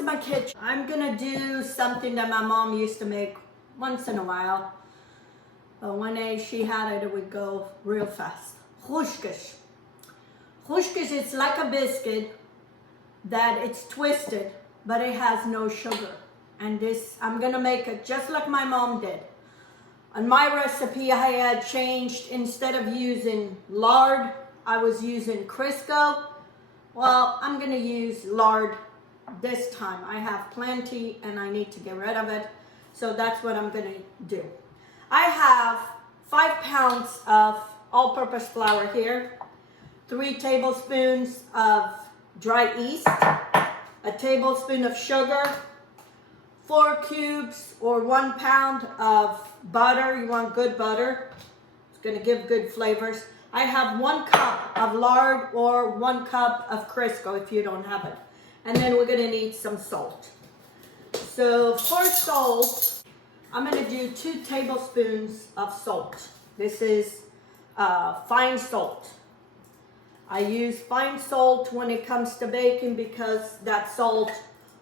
to my kitchen. I'm gonna do something that my mom used to make once in a while. But one day she had it, it would go real fast. Roscas. Kushkush is like a biscuit that it's twisted, but it has no sugar. And this, I'm gonna make it just like my mom did. On my recipe, I had changed, instead of using lard, I was using Crisco. Well, I'm gonna use lard this time. I have plenty and I need to get rid of it. So that's what I'm gonna do. I have 5 pounds of all-purpose flour here, 3 tablespoons of dry yeast, a tablespoon of sugar, 4 cubes or 1 pound of butter. You want good butter. It's going to give good flavors. I have 1 cup of lard or 1 cup of Crisco if you don't have it. And then we're going to need some salt. So for salt, I'm going to do 2 tablespoons of salt. This is fine salt. I use fine salt when it comes to baking because that salt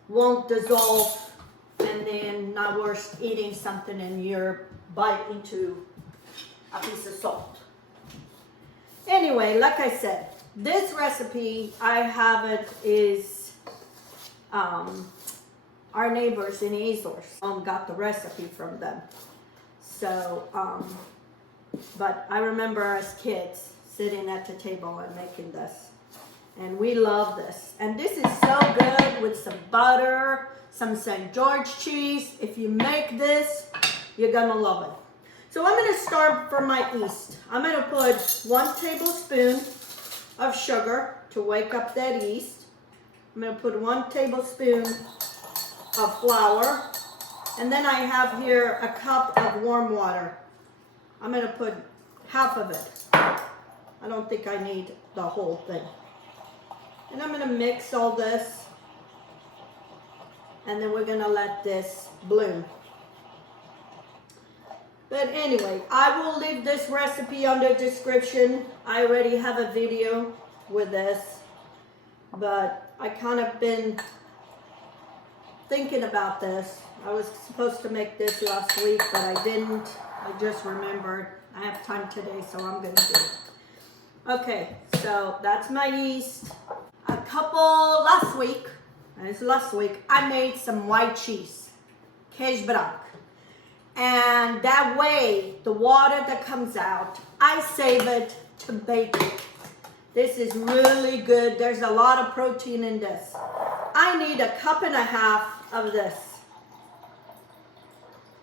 won't dissolve, and then not worth eating something and you're bite into a piece of salt. Anyway, like I said, this recipe, I have it is our neighbors in Azores. Got the recipe from them. So, but I remember as kids sitting at the table and making this. And we love this. And this is so good with some butter, some St. George cheese. If you make this, you're gonna love it. So I'm gonna start from my yeast. I'm gonna put 1 tablespoon of sugar to wake up that yeast. I'm gonna put 1 tablespoon of flour. And then I have here a cup of warm water. I'm gonna put half of it. I don't think I need the whole thing. And I'm gonna mix all this. And then we're gonna let this bloom. But anyway, I will leave this recipe under description. I already have a video with this. But I kind of been thinking about this. I was supposed to make this last week, but I didn't. I just remembered. I have time today, so I'm gonna do it. Okay, so that's my yeast. Last week, I made some white cheese, queijo branco. And that way, the water that comes out, I save it to bake it. This is really good. There's a lot of protein in this. I need 1.5 cups of this.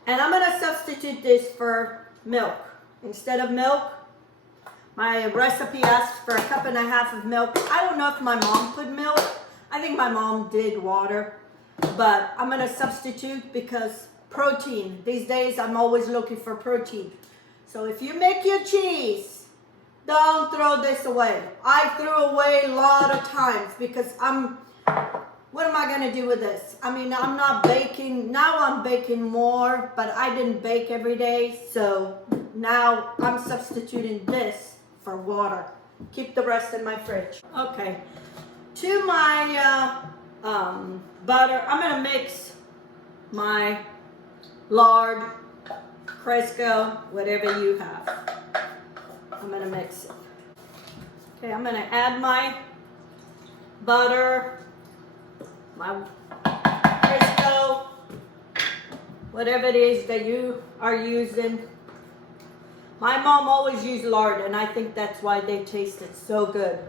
And I'm gonna substitute this for milk. Instead of milk, my recipe asks for 1.5 cups of milk. I don't know if my mom put milk. I think my mom did water, but I'm gonna substitute because protein. These days I'm always looking for protein. So if you make your cheese, don't throw this away. I threw away a lot of times because what am I gonna do with this? I mean, I'm not baking, now I'm baking more, but I didn't bake every day. So now I'm substituting this for water. Keep the rest in my fridge. Okay, to my butter, I'm gonna mix my lard, Crisco, whatever you have. I'm gonna mix it. Okay, I'm gonna add my butter, my Crisco, whatever it is that you are using. My mom always used lard, and I think that's why they tasted so good,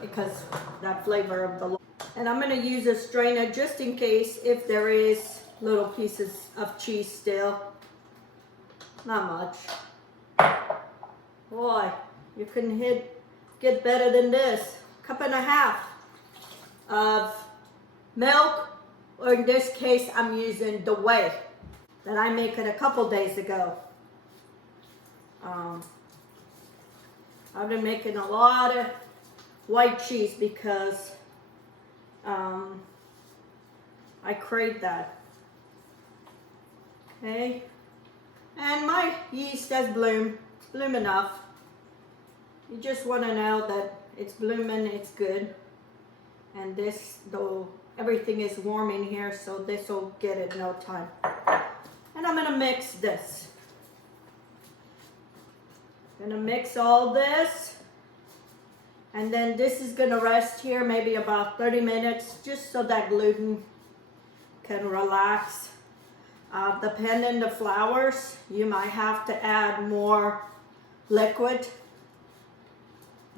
because that flavor of the lard. And I'm gonna use a strainer just in case if there is little pieces of cheese still. Not much. Boy, you couldn't get better than this. 1.5 cups of milk, or in this case, I'm using the whey that I made it a couple days ago. I've been making a lot of white cheese because I crave that. Okay, and my yeast has bloomed. It's bloom enough. You just want to know that it's blooming, it's good. And this, though everything is warm in here, so this will get it in no time. And I'm gonna mix this. Gonna mix all this, and then this is gonna rest here maybe about 30 minutes, just so that gluten can relax. Depending the flours, you might have to add more liquid.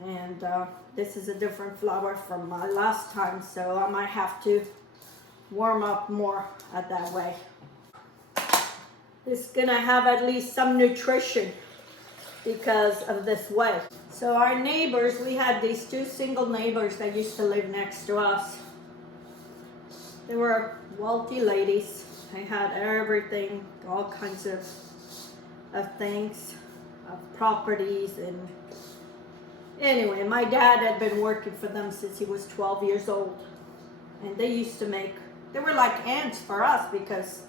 And this is a different flour from my last time, so I might have to warm up more at that way. It's gonna have at least some nutrition because of this way. So our neighbors, we had these two single neighbors that used to live next to us. They were wealthy ladies. They had everything, all kinds of things, properties. And anyway, my dad had been working for them since he was 12 years old. And they used to make, they were like ants for us because,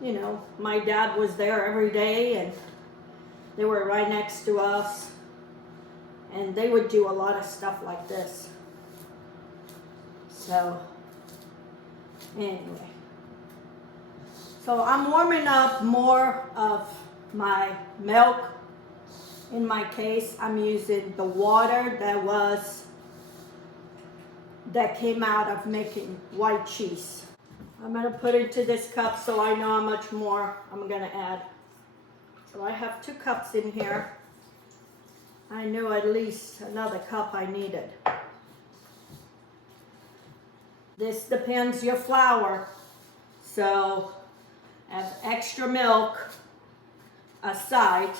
you know, my dad was there every day and they were right next to us. And they would do a lot of stuff like this. So, anyway. So I'm warming up more of my milk. In my case, I'm using the water that came out of making white cheese. I'm gonna put it into this cup so I know how much more I'm gonna add. So I have 2 cups in here. I knew at least another cup I needed. This depends your flour. So have extra milk aside,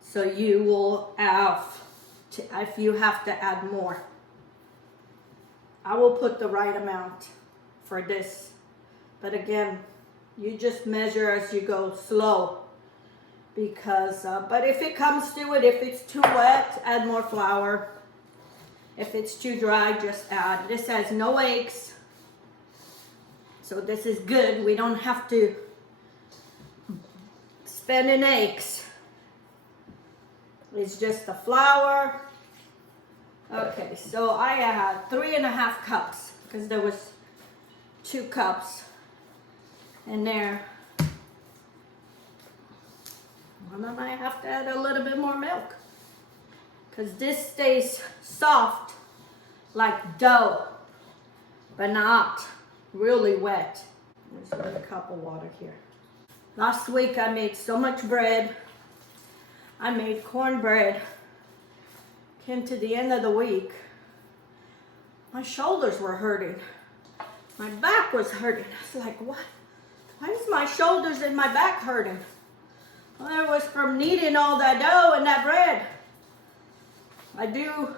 so you will have to, if you have to add more. I will put the right amount for this, but again, you just measure as you go slow, because but if it comes to it, if it's too wet, add more flour. If it's too dry, just add. This has no eggs, so this is good. We don't have to spend in eggs. It's just the flour. Okay, so I had 3.5 cups because there was 2 cups in there. And I might have to add a little bit more milk because this stays soft like dough, but not really wet. There's 1 cup of water here. Last week I made so much bread. I made cornbread. Came to the end of the week. My shoulders were hurting. My back was hurting. I was like, what? Why is my shoulders and my back hurting? Well, it was from kneading all that dough and that bread. I do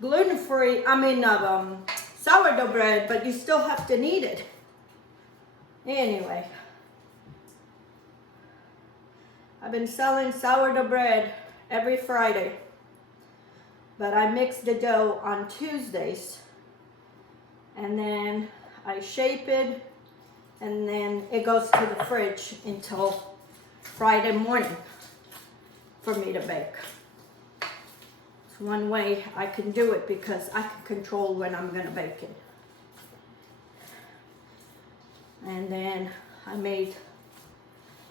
gluten-free, sourdough bread, but you still have to knead it. Anyway, I've been selling sourdough bread every Friday, but I mix the dough on Tuesdays, and then I shape it, and then it goes to the fridge until Friday morning for me to bake. It's one way I can do it because I can control when I'm gonna bake it. And then I made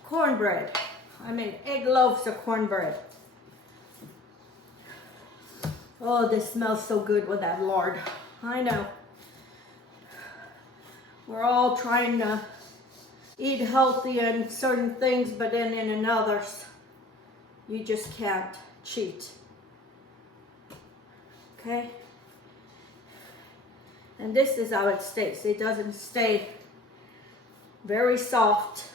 cornbread. I made egg loaves of cornbread. Oh, this smells so good with that lard. I know. We're all trying to eat healthy and certain things, but then in others, you just can't cheat. Okay? And this is how it stays. It doesn't stay very soft.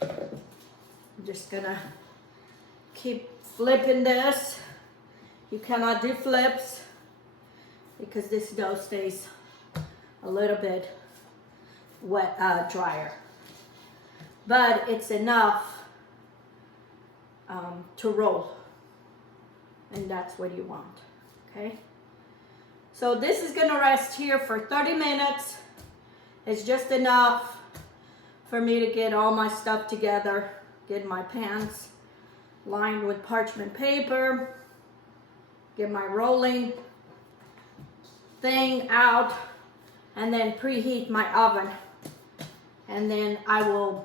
I'm just gonna keep flipping this. You cannot do flips because this dough stays a little bit wet, drier. But it's enough to roll, and that's what you want, okay? So this is gonna rest here for 30 minutes. It's just enough for me to get all my stuff together, get my pans lined with parchment paper, get my rolling thing out, and then preheat my oven. And then I will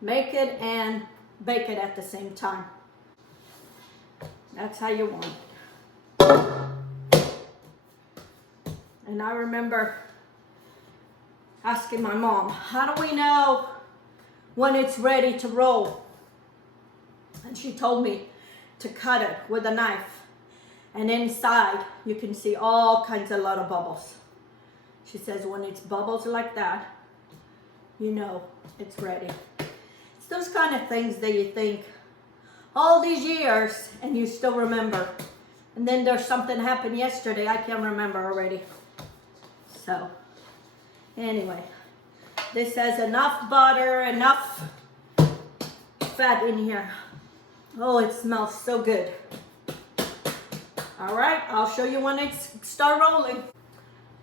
make it and bake it at the same time. That's how you want it. And I remember asking my mom, how do we know when it's ready to roll? And she told me to cut it with a knife. And inside, you can see all kinds of little bubbles. She says when it's bubbles like that, you know it's ready. It's those kind of things that you think all these years and you still remember. And then there's something happened yesterday I can't remember already. So, anyway, this has enough butter, enough fat in here. Oh, it smells so good. All right, I'll show you when it's start rolling.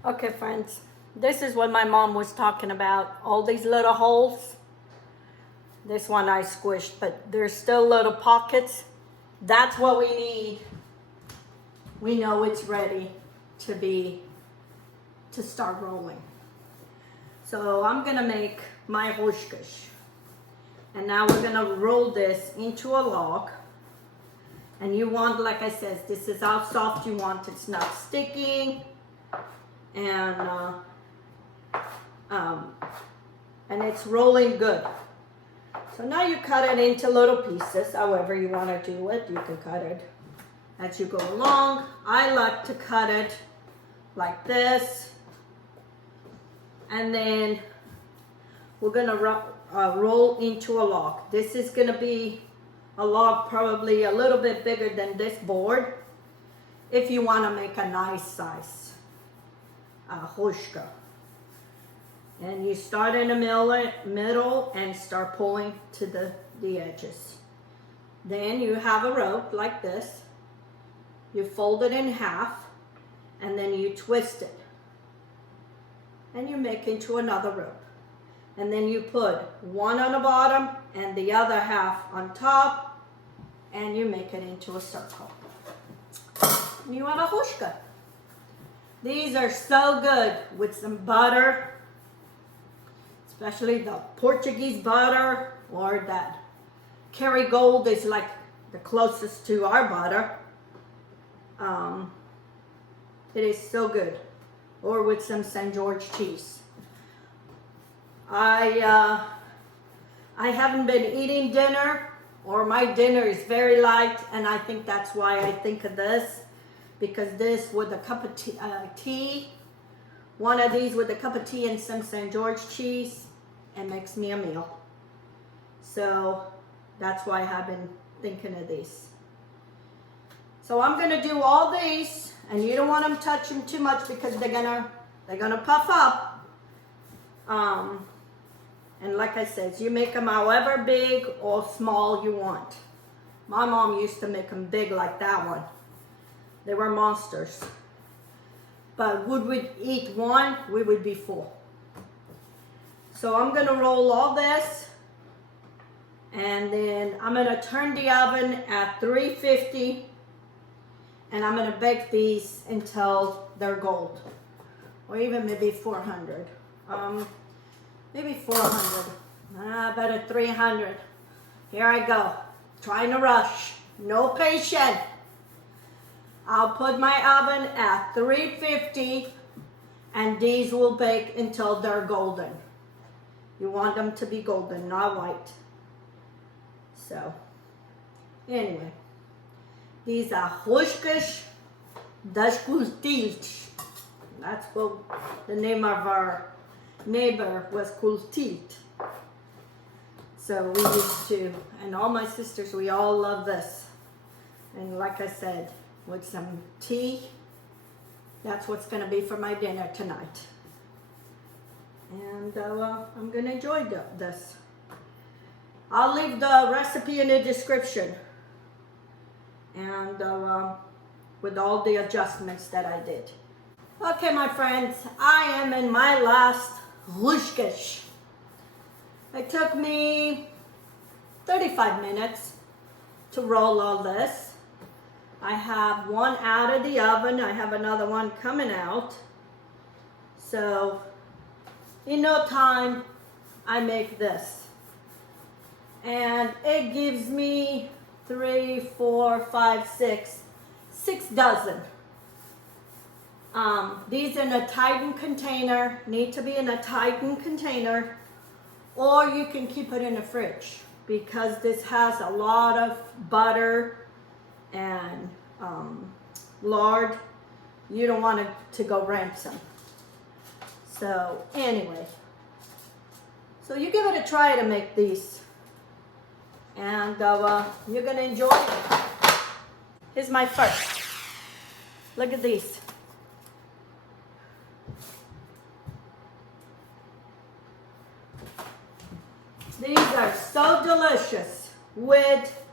Okay, friends, this is what my mom was talking about. All these little holes. This one I squished, but there's still little pockets. That's what we need. We know it's ready to start rolling. So I'm gonna make my Roscas. And now we're gonna roll this into a log. And you want, like I said, this is how soft you want. It's not sticking. And it's rolling good. So now you cut it into little pieces, however you want to do it. You can cut it as you go along. I like to cut it like this. And then we're gonna roll into a log. This is gonna be a log probably a little bit bigger than this board if you want to make a nice size Rosca. And you start in the middle and start pulling to the edges. Then you have a rope like this. You fold it in half and then you twist it. And you make into another rope. And then you put one on the bottom and the other half on top, and you make it into a circle. And you have a Rosca. These are so good with some butter, especially the Portuguese butter, or that Kerrygold is like the closest to our butter. It is so good. Or with some St. George cheese. I haven't been eating dinner, or my dinner is very light, and I think that's why I think of this, because this with a cup of tea, one of these with a cup of tea and some St. George cheese, it makes me a meal. So that's why I have been thinking of these. So I'm gonna do all these, and you don't want them touching too much because they're gonna puff up. And like I said, you make them however big or small you want. My mom used to make them big like that one. They were monsters. But would we eat one, we would be full. So I'm gonna roll all this, and then I'm gonna turn the oven at 350, and I'm gonna bake these until they're gold, or even maybe 400. Maybe 400, better 300. Here I go, trying to rush, no patience. I'll put my oven at 350, and these will bake until they're golden. You want them to be golden, not white. So, anyway, these are Roscas das Cultilt. That's what the name of our neighbor was, Cultilt. So we used to, and all my sisters, we all love this. And like I said, with some tea, that's what's gonna be for my dinner tonight. And I'm gonna enjoy this. I'll leave the recipe in the description, and with all the adjustments that I did. Okay, my friends, I am in my last Roscas. It took me 35 minutes to roll all this. I have one out of the oven. I have another one coming out. So in no time, I make this. And it gives me 3, 4, 5, 6 dozen. These in a tightened container, need to be in a tightened container, or you can keep it in the fridge because this has a lot of butter and lard. You don't want it to go rancid. So anyway, so you give it a try to make these, and you're gonna enjoy it. Here's my first. Look at these. These are so delicious with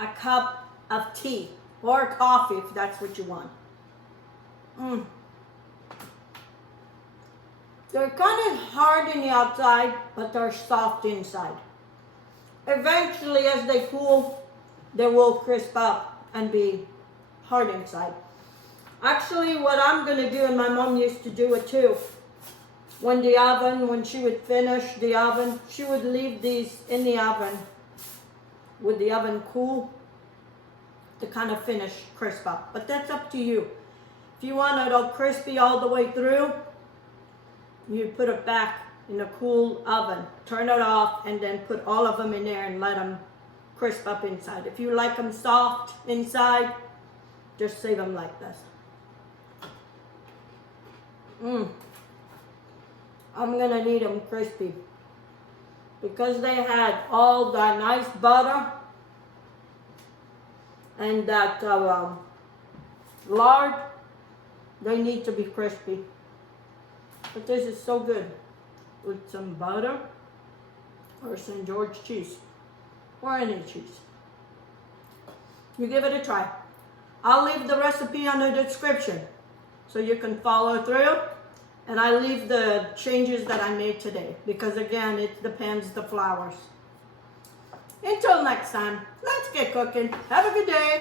a cup of tea or coffee if that's what you want. They're kind of hard in the outside, but they're soft inside. Eventually, as they cool, they will crisp up and be hard inside. Actually, what I'm going to do, and my mom used to do it too, when she would finish the oven, she would leave these in the oven with the oven cool to kind of finish crisp up. But that's up to you. If you want it all crispy all the way through, you put it back in a cool oven, turn it off, and then put all of them in there and let them crisp up inside. If you like them soft inside, just save them like this. I'm gonna need them crispy because they had all that nice butter and that lard. They need to be crispy. But this is so good with some butter or St. George cheese or any cheese. You give it a try. I'll leave the recipe on the description so you can follow through. And I leave the changes that I made today because again, it depends the flours. Until next time, let's get cooking. Have a good day.